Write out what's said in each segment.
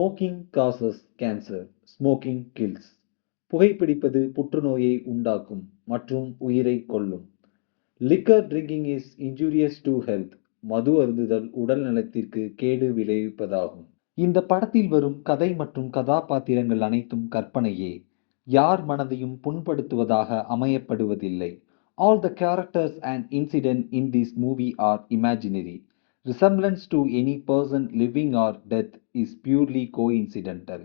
Smoking causes cancer, smoking kills. புகைப்பிடிப்பது புற்றுநோயை உண்டாக்கும் மற்றும் உயிரை கொல்லும். Liquor drinking is injurious to health. மது அருந்துதல் உடல் நலத்திற்கு கேடு விளைவிப்பதாகும். இந்த படத்தில் வரும் கதை மற்றும் கதாபாத்திரங்கள் அனைத்தும் கற்பனையே. யார் மனதையும் புண்படுத்துவதாக அமையப்படுவதில்லை. All the characters and incident in this movie are imaginary. Resemblance to any person living or death is purely coincidental.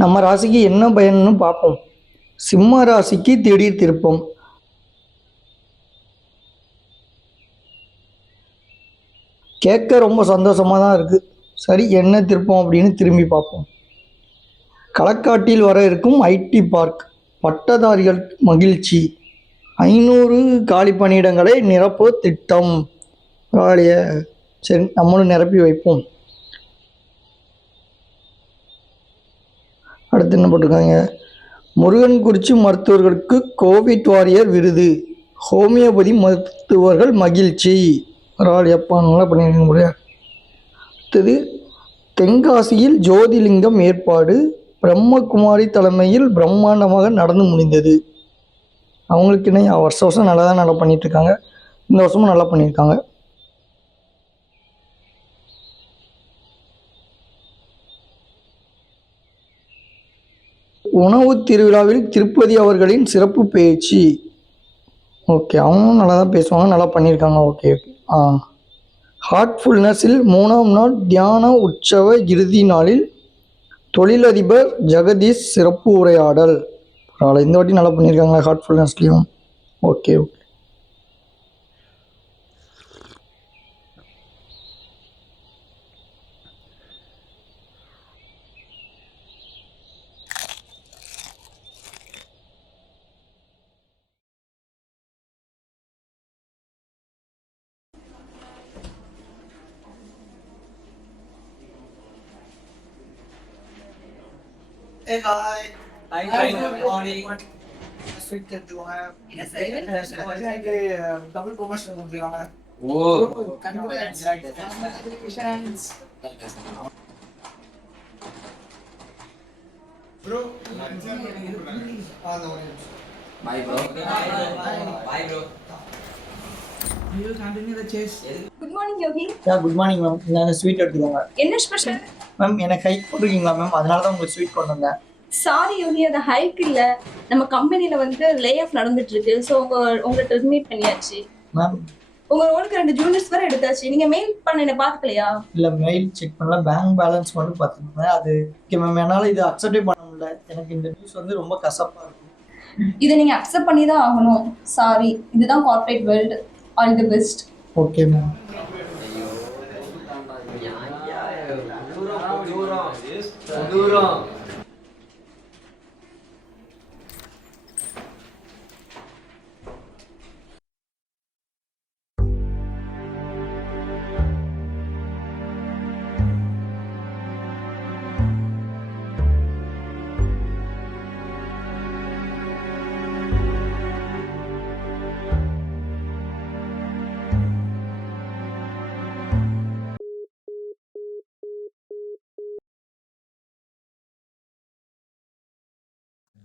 நம்ம ராசிக்கு என்ன பயன்னு பார்ப்போம். சிம்ம ராசிக்கு திடீர் திருப்பம். கேட்க ரொம்ப சந்தோஷமாக தான் இருக்குது. சரி, என்ன திருப்பம் அப்படின்னு திரும்பி பார்ப்போம். களக்காட்டில் வர இருக்கும் ஐடி பார்க், பட்டதாரிகள் மகிழ்ச்சி. 500 காலி பணியிடங்களை நிரப்ப திட்டம். பரவாயில்லைய, சரி நம்மளும் நிரப்பி வைப்போம். அடுத்து என்ன போட்டிருக்காங்க, முருகன்குறிச்சி மருத்துவர்களுக்கு கோவிட் வாரியர் விருது, ஹோமியோபதி மருத்துவர்கள் மகிழ்ச்சி. பரவாயில்லையப்பா, நல்லா பண்ணியிருக்க முடியாது. அடுத்தது தென்காசியில் ஜோதிலிங்கம் ஏற்பாடு, பிரம்மகுமாரி தலைமையில் பிரம்மாண்டமாக நடந்து முடிந்தது. அவங்களுக்கு என்ன, வருஷம் வருஷம் நல்லா பண்ணிகிட்ருக்காங்க. இந்த வருஷமும் நல்லா பண்ணியிருக்காங்க. உணவு திருவிழாவில் திருப்பதி அவர்களின் சிறப்பு பேச்சு. ஓகே, அவங்களும் நல்லா தான் பேசுவாங்க, நல்லா பண்ணியிருக்காங்க. Okay okay. ஹார்ட்ஃபுல்னஸில் 3ஆம் நாள் தியான உற்சவ இறுதி நாளில் தொழிலதிபர் ஜெகதீஷ் சிறப்பு உரையாடல். பரவாயில்ல, இந்த வாட்டி நல்லா பண்ணியிருக்காங்க ஹார்ட்ஃபுல்னஸ்லேயும். Okay okay. Hey, hi. Hi, Good morning. Sweet do have. Yes, Double promotion கொடுத்துருக்காங்க. Oh, Congratulations. ப்ரோ அந்த ஒரு நிமிஷம். Bye bro. Bye bro. We will continue the chase. Good morning Yogi. Good morning ma'am. இந்த sweet எடுத்துக்கோங்க என்ன special? Ma'am. எனக்கு hike போட்டிருக்கீங்களா ma'am? அதனால தான் உங்களுக்கு ஸ்வீட் கொண்டு வந்தேன். சாரி யோகி, அது ஹைக் இல்ல. நம்ம கம்பெனில வந்து லே ஆஃப் நடந்துட்டு இருக்கு. ஸோ உங்களை டெர்மினேட் பண்ணியாச்சு மேம். உங்க ரோலுக்கு 2 ஜூனியர்ஸ் வேற எடுத்தாச்சு. நீங்க மெயில் பண்ண பாத்துக்கலையா? இல்லை, மெயில் செக் பண்ணல. பேங்க் பேலன்ஸ் மட்டும் பார்த்துருந்தேன். அது ஓகே மேம். என்னால் இது அக்செப்டே பண்ண முடியல. எனக்கு இந்த நியூஸ் வந்து ரொம்ப கசப்பாக இருக்கும். இதை நீங்க அக்செப்ட் பண்ணி தான் ஆகணும். சாரி, இதுதான் corporate world. All the best. Okay ma'am. Duro.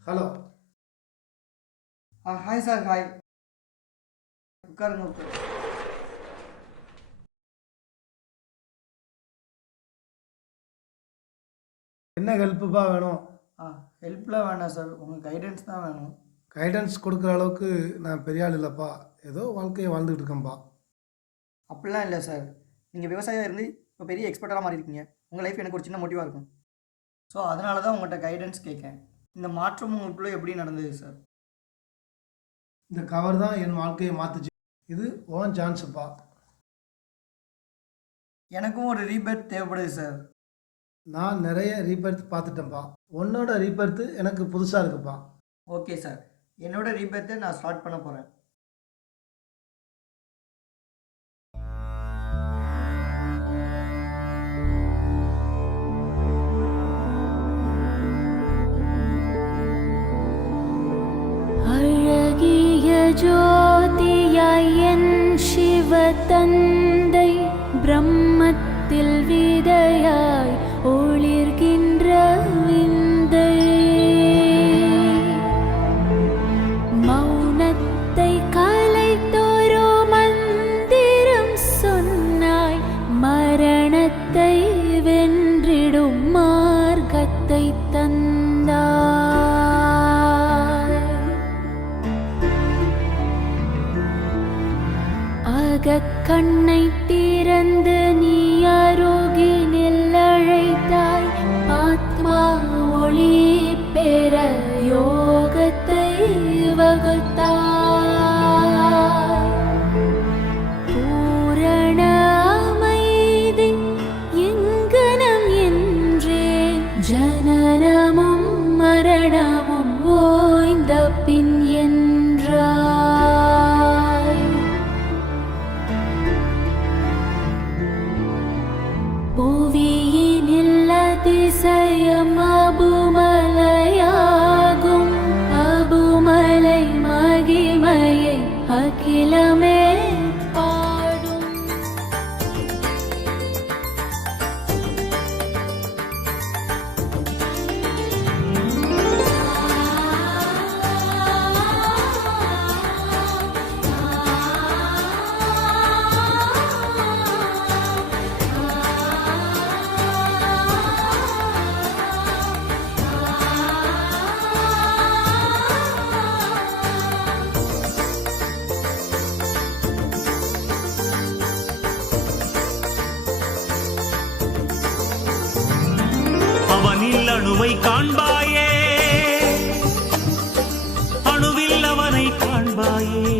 Hello. Hi sir. Hi. உட்காருங்க உட்காருங்க. என்ன ஹெல்ப்புப்பா வேணும்? ஹெல்ப்லாம் வேணாம் சார், உங்கள் கைடன்ஸ் தான் வேணும். கைடன்ஸ் கொடுக்குற அளவுக்கு நான் பெரிய ஆள் இல்லைப்பா. ஏதோ வாழ்க்கையை வாழ்ந்துக்கிட்டு இருக்கேன்ப்பா. அப்படிலாம் இல்லை சார். நீங்கள் விவசாயியாக இருந்து இப்போ பெரிய எக்ஸ்பர்ட்டாக மாறி இருக்கீங்க. உங்கள் லைஃப் எனக்கு ஒரு சின்ன மோட்டிவாக இருக்கும். ஸோ அதனால தான் உங்கள்கிட்ட கைடன்ஸ் கேட்கேன். இந்த மாற்றம் உங்களுக்குள்ளே எப்படி நடந்தது சார்? இந்த கவர் தான் என் வாழ்க்கையை மாற்றுச்சு. இது ஓன் சான்ஸுப்பா. எனக்கும் ஒரு ரீபர்த் தேவைப்படுது சார். நான் நிறைய ரீபர்த் பார்த்துட்டேன்ப்பா. உன்னோட ரீபர்த்து எனக்கு புதுசாக இருக்குப்பா. ஓகே சார், என்னோட ரீபர்த்தை நான் ஸ்டார்ட் பண்ண போகிறேன். ஜோதியாய் என் சிவ தந்தை பிரம்மத்தில் விதையாய் ஒளிர்கின்ற விந்தை மௌனத்தை கலைத்தொரு மந்திரம் சொன்னாய் மரணத்தை வென்றிடும் மார்க்கத்தை தந்தாய் கண்ணை திறந்து நீ அருகினில் அழைத்தாய் ஆத்மா ஒளி பெற யோகத்தை வகுத்தாய் பூரண அமைதி எங்கனம் என்றே ஜனனமும் மரணமும் ஓய்ந்த பின் என்றாய் புவியினில் அதிசயம் அபுமலையாகும் அபுமலை மகிமையை அகிலமே பாடும் அவனில் அணுவை காண்பாயே அணுவில் அவனை காண்பாயே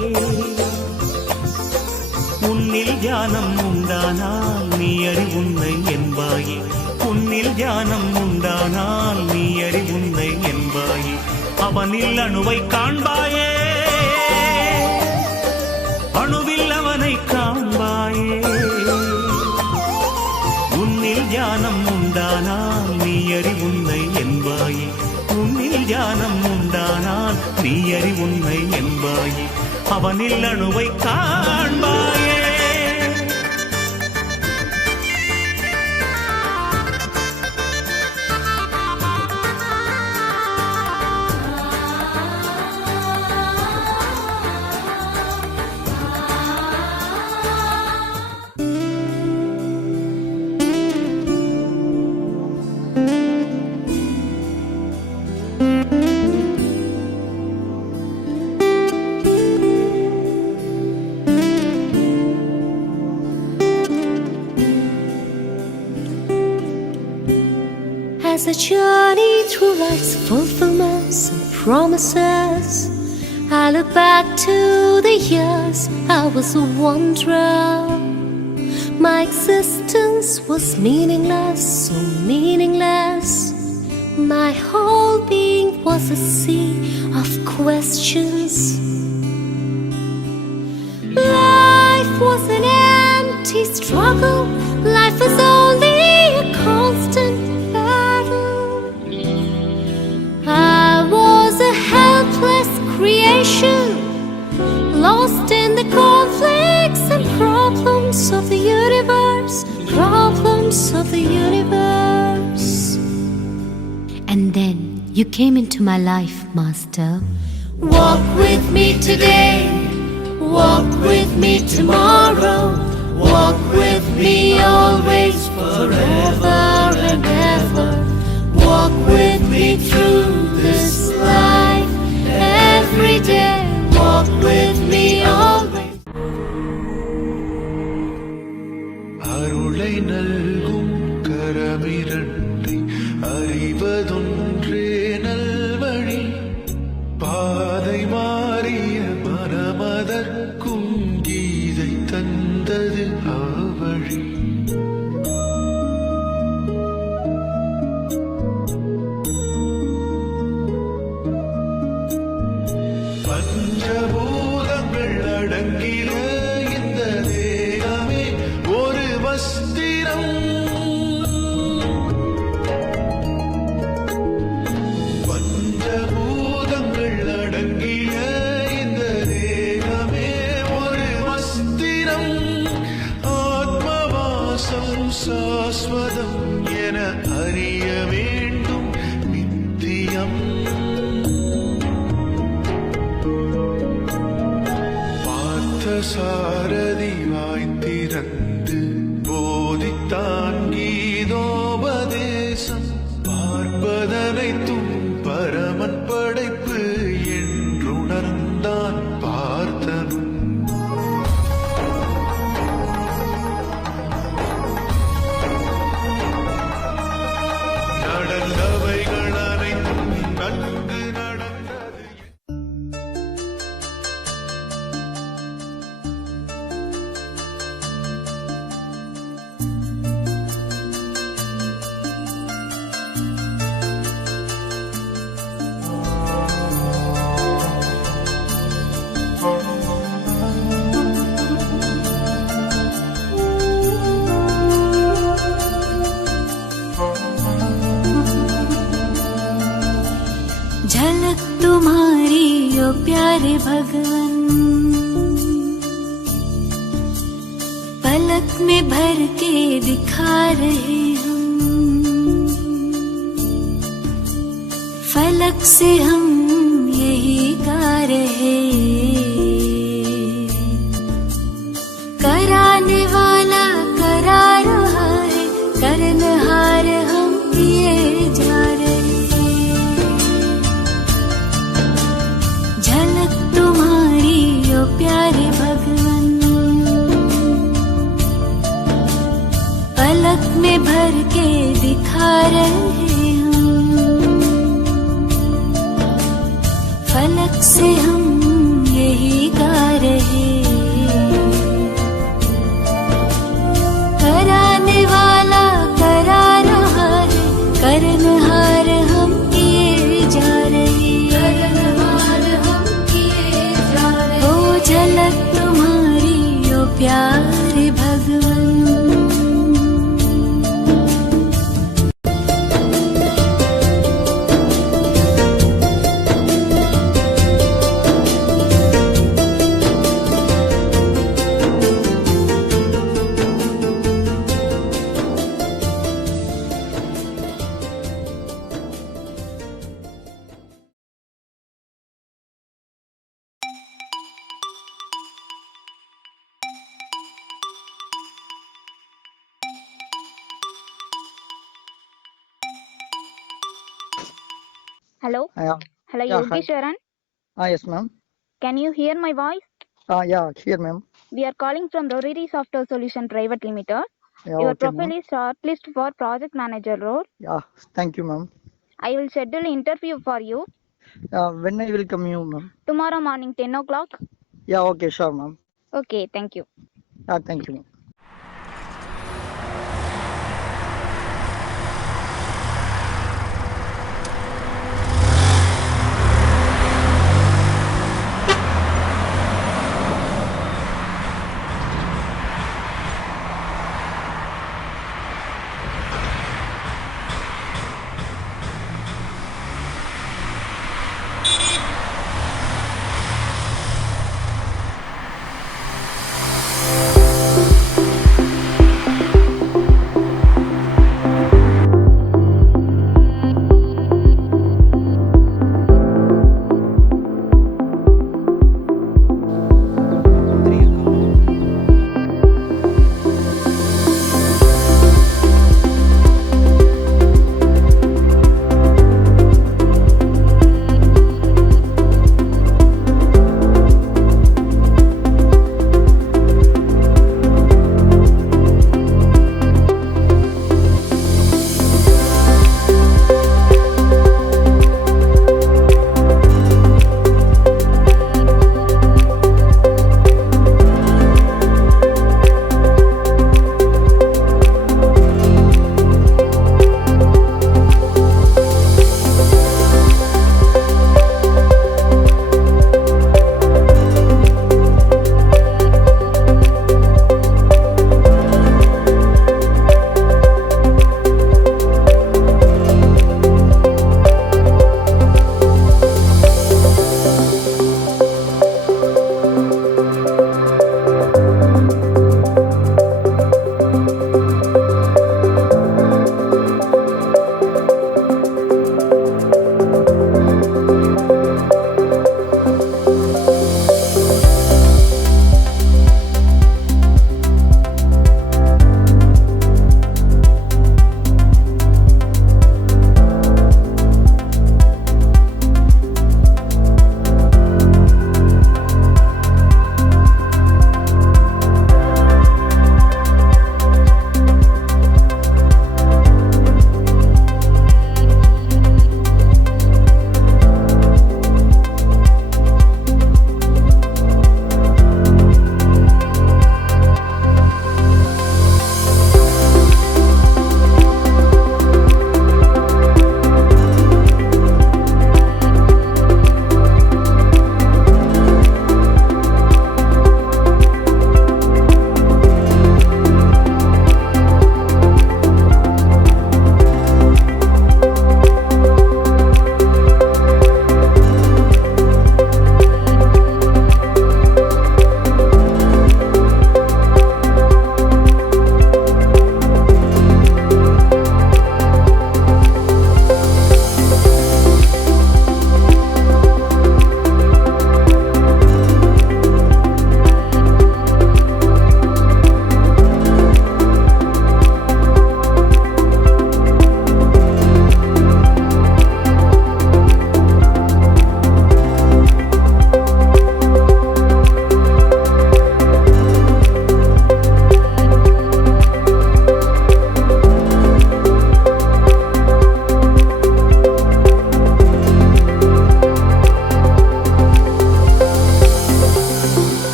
உன்னில் தியானம் உண்டானால் நீ அறி உன்னை என்பாயே உன்னில் தியானம் உண்டானால் நீ அறி உன்னை என்பாயே அவனில் அணுவை காண்பாயே அணுவில் அவனை காண்பாயே உன்னில் தியானம் உண்டானால் நீ அறி உன்னை என்பாயே உன்னில் தியானம் உண்டானால் நீ அறி உன்னை என்பாயே அவனில் அணுவை காண்பாயே is a journey through life's fulfillments and promises. I look back to the years I was a wanderer. My existence was meaningless, so meaningless. My whole being was a sea of questions. Life was an empty struggle. Life was only a constant battle. I was a helpless creation, lost in the conflicts and problems of the universe, problems of the universe. And then you came into my life, Master. Walk with me today, walk with me tomorrow, walk with me always, forever and ever. Walk with me through this life, every day. Walk with me always. அருளை நல்கும் கரமிரண்டை அறிவதொன்றே நல்வழி. பாதை மாறிய மனமதற்கும் கீதை தந்தது ஆவழி. பஞ்சபூதங்கள் அடங்கிய இந்த தேகமே ஒரு வஸ்திரம். பஞ்சபூதங்கள் அடங்கிய இந்த தேகமே ஒரு வஸ்திரம். ஆத்மவாசம் சாஸ்வதம் என அறிய வேண்டும் நித்தியம். சாரதி வாய்த்திறந்து போதித்தான் கீதோபதேசம். பார்ப்பதனைத்தும் பரமன் படைப்பு என்றுணர்ந்தான் பார்த்தனும். நடந்தவைகள் அனைத்தும் நன்கு நடந்தது. झलक तुम्हारी ओ प्यारे भगवन, पलक में भर के दिखा रहे हम, फलक से हम यही गा रहे। कराने वाला करा रहा है, करनहार हम किए जा रहे। झलक तुम्हारी ओ प्यारे भगवन, पलक में भर के दिखा रहे हम, फलक से हम यही गा रहे। कराने वाला करा रहा है, करनहार हम किए जा रहे। करनहार हम किए जा रहे। ओ झलक तुम्हारी ओ प्यारे भगवन। Hello. Yeah. Hello, Yeah, hi. Yogeshwaran. Yes, ma'am. Can you hear my voice? Yeah, here, ma'am. We are calling from Roriri Software Solution Private Limited. Yeah, Your okay, profile ma'am. is shortlist for project manager role. Yeah, thank you, ma'am. I will schedule interview for you When I will come you, ma'am? tomorrow morning 10 o'clock. Yeah, okay, sure, ma'am. Okay, thank you. Yeah, thank you, ma'am.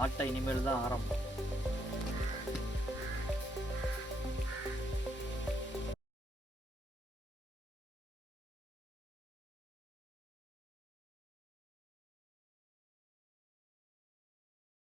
ஆட்டம் இனிமேல் தான் ஆரம்பம்.